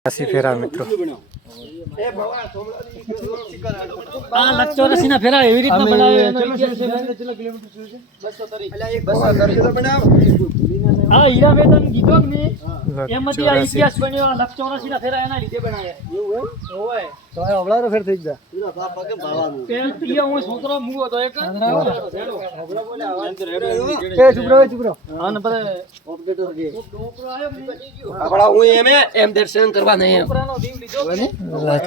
ચોરાસી ફેરા મિત્રો આ લક્ષોરસી ના ફેરા એવી રીતના બનાવે હા હીરા મેદાન કીધો કે એમાંથી આ ઇતિહાસ બન્યો આ લક્ષોરસી ના ફેરા એના લીધે બનાવ્યા ઓય પેલ ઈ હું છોકરો મૂવો તો એક આને બધા ડોકરો આયો ને, હું એમ એમ દર્શન કરવા નહીં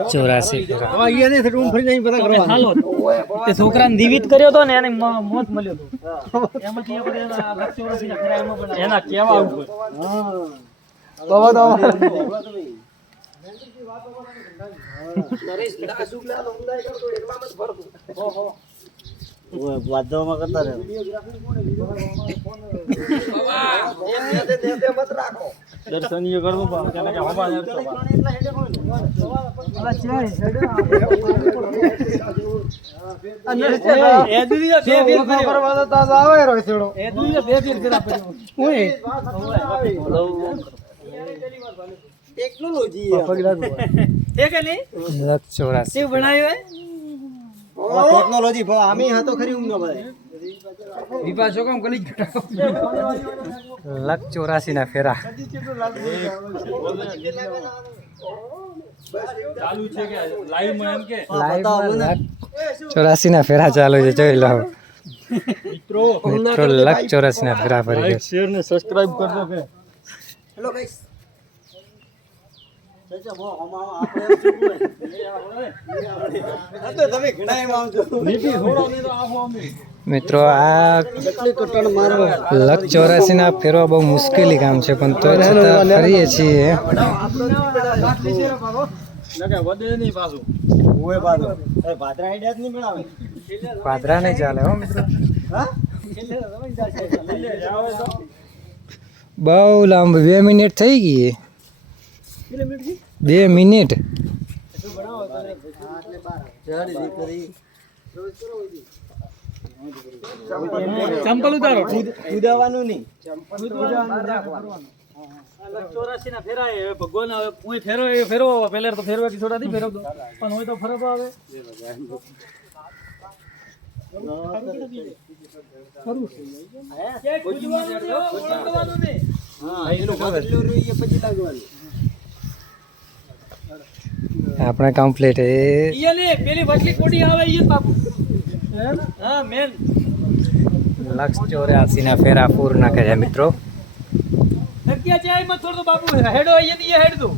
ચોરાસી છોકરાને જીવિત કર્યો હતો ને એને મોત મળ્યો એના ઉપર કરતો એટલામાં દર્શનીય કરવું પણ તેને કે હવા. ટેકનોલોજી ચોરાસી. બનાવ્યો હે? ટેકનોલોજી પણ આમે હતો ખરી ઊંઘ ન લક્ષ ચોરાસી ના ફેરા. ચાલુ છે કે લાઈવમાં ચોરાસી ના ફેરા ચાલુ છે જોઈ લો. મિત્રો લક ચોરાસી ના ફેરા ફરી ગયા. શેર ને સબસ્ક્રાઇબ કરજો કે. હેલો ગાઈસ તમે ઘણા એમ આવજો નીતિ થોડો નહીં તો આખો અમે મિત્રો, આ લક્ષ ચોરાસી ના ફેરવા બહુ મુશ્કેલી કામ છે, પણ તો ફરીએ છીએ. પાદરા નહીં ચાલે હો, મિત્રો. બહુ લાંબુ, બે મિનિટ થઈ ગઈ. બે મિનિટ. ચંપલ ઉતારો. ઉદાવાનું નહીં. ચોરાસી ના ફેરાય હવે ભગવાન હવે કોઈ ફેરો એ ફેરવો પહેલા તો ફેરવાથી થોડા નહીં ફેરવતો. પણ હોય તો ફરવા આવે. આપણે કમ્પ્લીટ એ. પેલી વચલી કોડી આવે ઈ બાપુ. હા મેન લક્ષ ચોરાસી ના ફેરા પૂર નાખે છે મિત્રો. નક્યા છે એમાં થોડો બાપુ હેડો અહીંયા હેડ દો